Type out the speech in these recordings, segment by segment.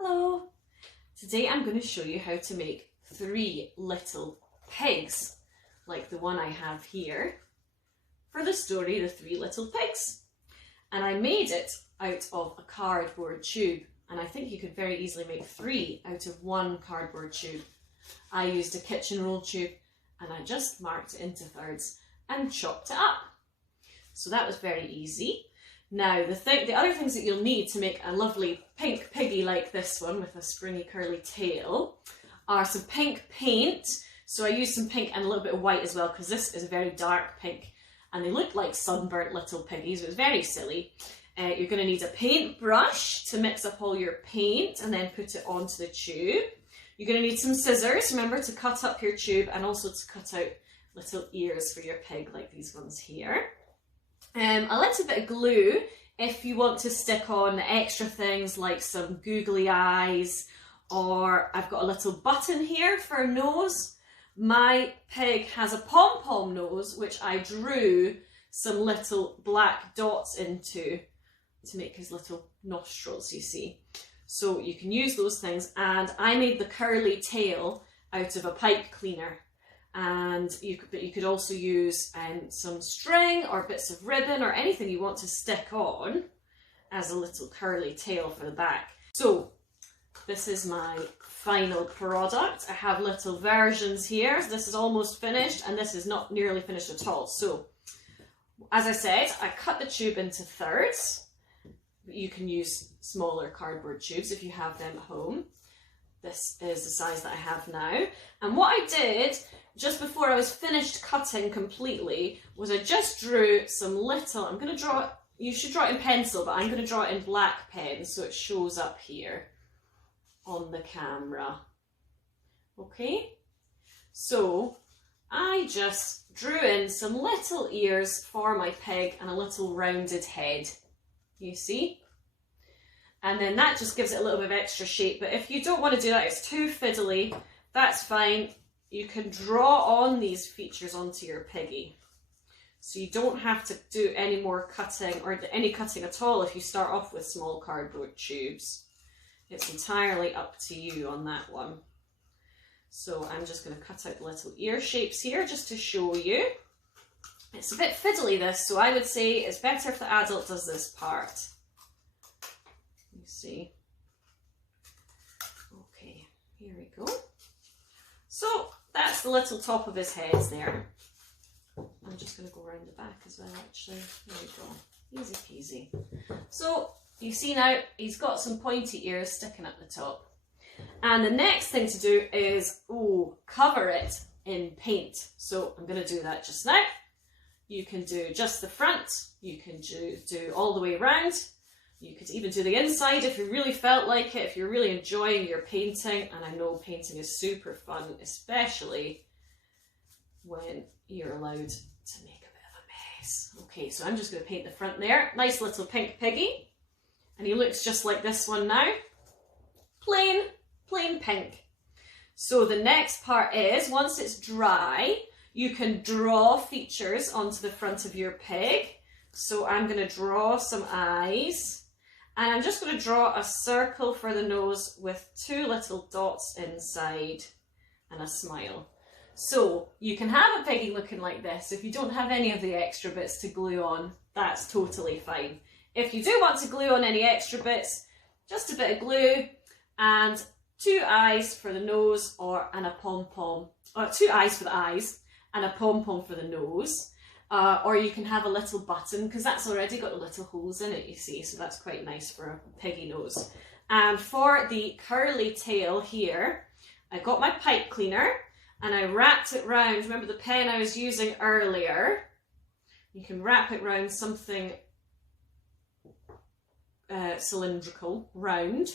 Hello! Today I'm going to show you how to make 3 little pigs, like the one I have here, for the story The 3 Little Pigs. And I made it out of a cardboard tube, and I think you could very easily make 3 out of 1 cardboard tube. I used a kitchen roll tube and I just marked it into thirds and chopped it up. So that was very easy. Now the other things that you'll need to make a lovely pink piggy like this one with a springy curly tail are some pink paint. So I used some pink and a little bit of white as well, because this is a very dark pink and they look like sunburnt little piggies. It was very silly. You're going to need a paintbrush to mix up all your paint and then put it onto the tube. You're going to need some scissors, remember, to cut up your tube, and also to cut out little ears for your pig like these ones here. A little bit of glue if you want to stick on extra things like some googly eyes, or I've got a little button here for a nose. My pig has a pom-pom nose, which I drew some little black dots into to make his little nostrils, you see. So you can use those things, and I made the curly tail out of a pipe cleaner. And you could also use some string or bits of ribbon or anything you want to stick on as a little curly tail for the back. So this is my final product. I have little versions here. This is almost finished and this is not nearly finished at all. So as I said, I cut the tube into thirds. You can use smaller cardboard tubes if you have them at home. This is the size that I have now. And what I did just before I was finished cutting completely was I just drew some little, I'm going to draw, you should draw it in pencil, but I'm going to draw it in black pen so it shows up here on the camera. Okay, so I just drew in some little ears for my pig and a little rounded head, you see? And then that just gives it a little bit of extra shape, but if you don't want to do that, it's too fiddly, that's fine. You can draw on these features onto your piggy. So you don't have to do any more cutting or any cutting at all if you start off with small cardboard tubes. It's entirely up to you on that one. So I'm just going to cut out little ear shapes here just to show you. It's a bit fiddly this, so I would say it's better if the adult does this part. You see. Okay, here we go. So that's the little top of his head there. I'm just going to go around the back as well, actually. There we go. Easy peasy. So you see now he's got some pointy ears sticking at the top. And the next thing to do is, cover it in paint. So I'm going to do that just now. You can do just the front. You can do all the way around. You could even do the inside if you really felt like it, if you're really enjoying your painting. And I know painting is super fun, especially when you're allowed to make a bit of a mess. Okay, so I'm just going to paint the front there. Nice little pink piggy. And he looks just like this one now. Plain pink. So the next part is, once it's dry, you can draw features onto the front of your pig. So I'm going to draw some eyes. And I'm just going to draw a circle for the nose with 2 little dots inside and a smile. So you can have a piggy looking like this. If you don't have any of the extra bits to glue on, that's totally fine. If you do want to glue on any extra bits, just a bit of glue and 2 eyes for the nose and a pom-pom, or 2 eyes for the eyes and a pom-pom for the nose. Or you can have a little button, because that's already got the little holes in it, you see, so that's quite nice for a piggy nose. And for the curly tail here, I got my pipe cleaner and I wrapped it round. Remember the pen I was using earlier? You can wrap it round something cylindrical, round,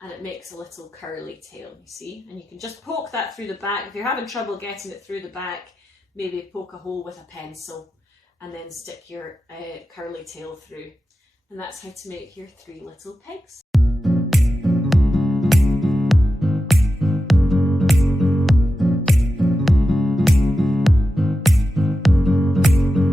and it makes a little curly tail, you see. And you can just poke that through the back. If you're having trouble getting it through the back, maybe poke a hole with a pencil and then stick your curly tail through. And that's how to make your 3 little pigs.